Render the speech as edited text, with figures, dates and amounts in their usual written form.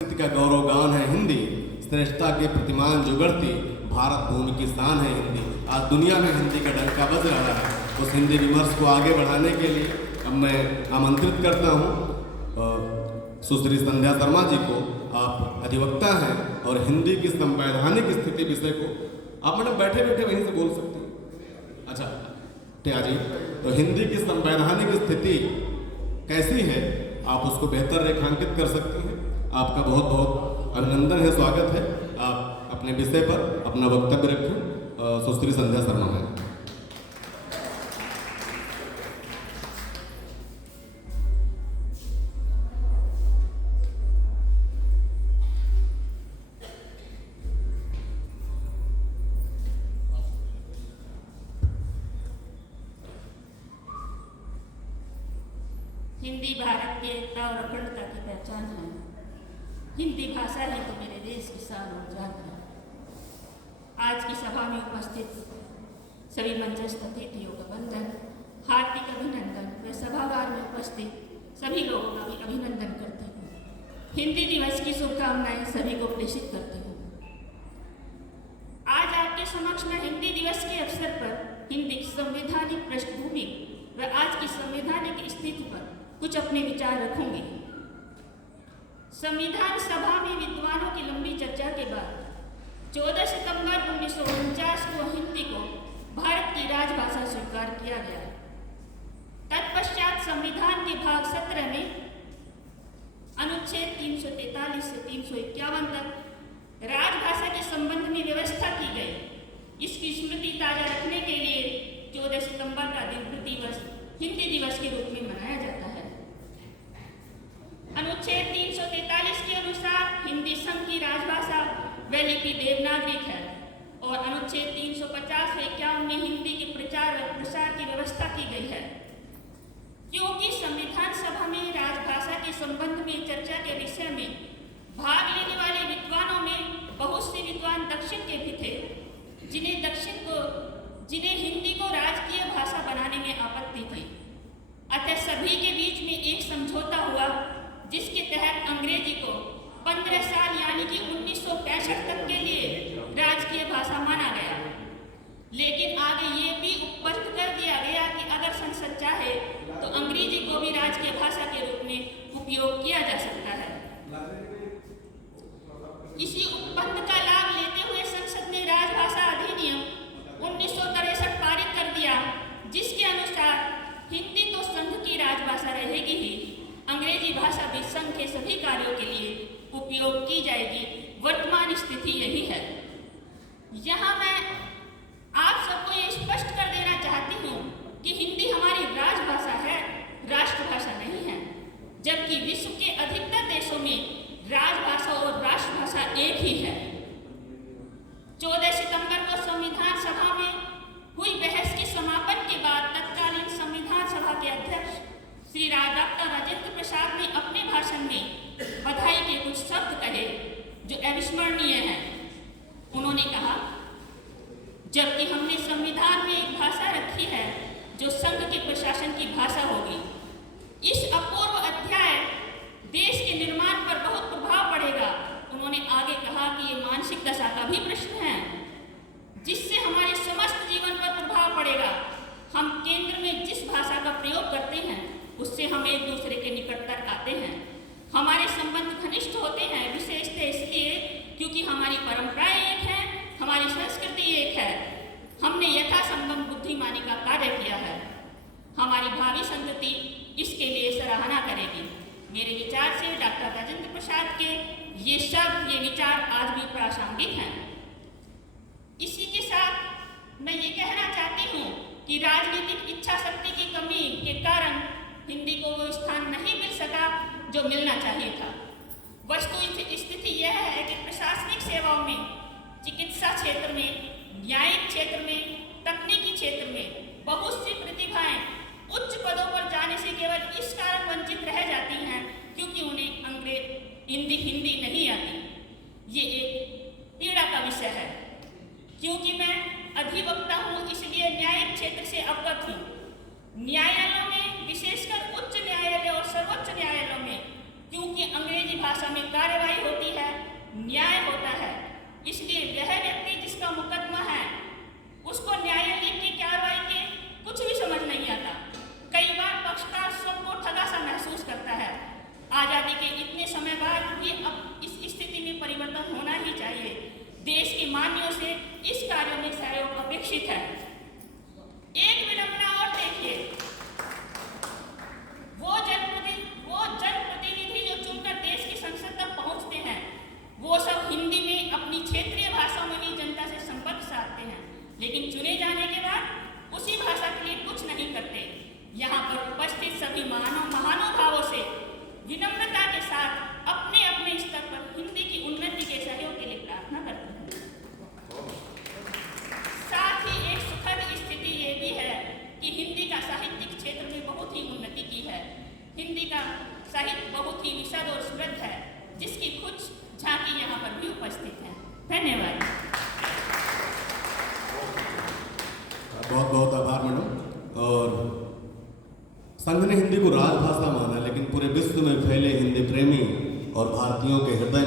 का गौरवगान है हिंदी, श्रेष्ठता के प्रतिमान जो गढ़ती, भारत भूमि की शान है हिंदी। आज दुनिया में हिंदी का डंका बज रहा है। उस हिंदी विमर्श को आगे बढ़ाने के लिए अब मैं आमंत्रित करता हूँ सुश्री संध्या शर्मा जी को। आप अधिवक्ता हैं और हिंदी की संवैधानिक स्थिति विषय को आप मैडम बैठे बैठे वहीं से बोल सकते हैं। अच्छा टिया जी, तो हिंदी की संवैधानिक स्थिति कैसी है आप उसको बेहतर रेखांकित कर सकती हैं। आपका बहुत बहुत अभिनंदन है, स्वागत है। आप अपने विषय पर अपना वक्तव्य रखें। सुश्री संध्या शर्मा मैम। हिंदी भारत की एकता और अखंडता की पहचान है। हिंदी भाषा ही तो मेरे देश की शान और जान है। आज की सभा में उपस्थित सभी मंचस्थ अतिथियों का वंदन, हार्दिक अभिनंदन। व सभागार में उपस्थित सभी लोगों का भी अभिनंदन करती हूँ। हिंदी दिवस की शुभकामनाएं सभी को प्रेषित करती हूँ। आज आपके समक्ष में हिंदी दिवस के अवसर पर हिंदी की संवैधानिक पृष्ठभूमि व आज की संवैधानिक स्थिति पर कुछ अपने विचार रखूंगी। संविधान सभा में विद्वानों की लंबी चर्चा के बाद 14 सितंबर 1949 को हिंदी को भारत की राजभाषा स्वीकार किया गया। तत्पश्चात संविधान के भाग 17 में अनुच्छेद 343 से 351 तक राजभाषा के संबंध में व्यवस्था की गई। इसकी स्मृति ताजा रखने के लिए 14 सितंबर का दिन प्रतिवर्ष हिंदी दिवस के रूप में मनाया जाता है। अनुच्छेद 343 के अनुसार हिंदी संघ की राजभाषा व लिपि देवनागरिक है और अनुच्छेद 350 व 51 में हिंदी के प्रचार व प्रसार की व्यवस्था की गई है। क्योंकि संविधान सभा में राजभाषा के संबंध में चर्चा के विषय में भाग लेने वाले विद्वानों में बहुत से विद्वान दक्षिण के भी थे, जिन्हें हिंदी को राजकीय भाषा बनाने में आपत्ति थी। अतः सभी के बीच में एक समझौता हुआ जिसके तहत अंग्रेजी को 15 साल यानी कि 1965 तक के लिए राजकीय भाषा माना गया। लेकिन आगे ये भी स्पष्ट कर दिया गया कि अगर संसद चाहे तो अंग्रेजी को भी राजकीय भाषा के रूप में उपयोग किया जा सकता है। इसी उपबंध का लाभ लेते हुए संसद ने राजभाषा अधिनियम 1963 पारित कर दिया, जिसके अनुसार हिंदी तो संघ की राजभाषा रहेगी ही, अंग्रेजी भाषा भी संघ के सभी कार्यों के लिए उपयोग की जाएगी। वर्तमान स्थिति यही है। यहाँ मैं आप सबको ये स्पष्ट कर देना चाहती हूँ कि हिंदी हमारी राजभाषा है, राष्ट्रभाषा नहीं है। जबकि विश्व के अधिकतर देशों में राजभाषा और राष्ट्रभाषा एक ही है। 14 सितंबर को संविधान सभा में हुई बहस के समापन के बाद तत्कालीन संविधान सभा के अध्यक्ष श्री डॉक्टर राजेंद्र प्रसाद ने अपने भाषण में बधाई के कुछ शब्द कहे जो अविस्मरणीय हैं। उन्होंने कहा, जबकि हमने संविधान में एक भाषा रखी है जो संघ के प्रशासन की भाषा होगी, इस अपूर्व अध्याय देश के निर्माण पर बहुत प्रभाव पड़ेगा। उन्होंने आगे कहा कि ये मानसिक दशा का भी प्रश्न है जिससे हमारे समस्त जीवन पर प्रभाव पड़ेगा। हम केंद्र में जिस भाषा का प्रयोग करते हैं उससे हम एक दूसरे के निकटतर आते हैं। हमारे संबंध घनिष्ठ होते हैं, विशेषतः इसलिए क्योंकि हमारी परंपराएं एक हैं, हमारी संस्कृति एक है। हमने यथासंभव बुद्धिमानी का कार्य किया है। हमारी भावी संतति इसके लिए सराहना करेगी। मेरे विचार से डॉक्टर राजेंद्र प्रसाद के ये विचार आज भी प्रासंगिक हैं। इसी के साथ मैं ये कहना चाहती हूँ कि राजनीतिक इच्छा शक्ति की कमी के कारण हिंदी को वो स्थान नहीं मिल सका जो मिलना चाहिए था। वस्तु स्थिति यह है कि प्रशासनिक सेवाओं में, चिकित्सा क्षेत्र में, न्यायिक क्षेत्र में, तकनीकी क्षेत्र में बहुत सी प्रतिभाएं उच्च पदों पर जाने से केवल इस कारण वंचित रह जाती हैं क्योंकि उन्हें हिंदी नहीं आती। ये एक पीड़ा का विषय है। क्योंकि मैं अधिवक्ता हूँ इसलिए न्यायिक क्षेत्र से अवगत हूँ। न्यायालयों में, विशेषकर उच्च न्यायालय और सर्वोच्च न्यायालयों में क्योंकि अंग्रेजी भाषा में कार्रवाई होती है, न्याय होता है। इसलिए वह व्यक्ति जिसका मुकदमा है उसको न्यायालय की कार्रवाई के कुछ भी समझ नहीं आता। कई बार पक्षकार सबको ठगा सा महसूस करता है। आज़ादी के इतने समय बाद भी अब इस स्थिति में परिवर्तन होना ही चाहिए। देश के मान्यों से इस कार्य में सहयोग अपेक्षित है। एक विडंबना और देखिए, वो जनप्रतिनिधि जो चुनकर देश की संसद तक पहुंचते हैं, वो सब हिंदी में अपनी क्षेत्रीय भाषा में ही जनता से संपर्क साधते हैं, लेकिन चुने जाने के बाद उसी भाषा के लिए कुछ नहीं करते। यहाँ पर उपस्थित सभी महानुभावों से विनम्रता के साथ अपने अपने स्तर पर हिंदी की उन्नति के सहयोग के लिए प्रार्थना करते हैं। साथ ही एक सुखद स्थिति ये भी है कि हिंदी का साहित्यिक क्षेत्र में बहुत ही उन्नति की है। हिंदी का साहित्य बहुत ही विशद और समृद्ध है, जिसकी कुछ झांकी यहाँ पर भी उपस्थित है। धन्यवाद। बहुत बहुत आभार मैडम। और संघ ने हिंदी को राजभाषा माना, लेकिन पूरे विश्व में फैले हिंदी प्रेमी और भारतीयों के हृदय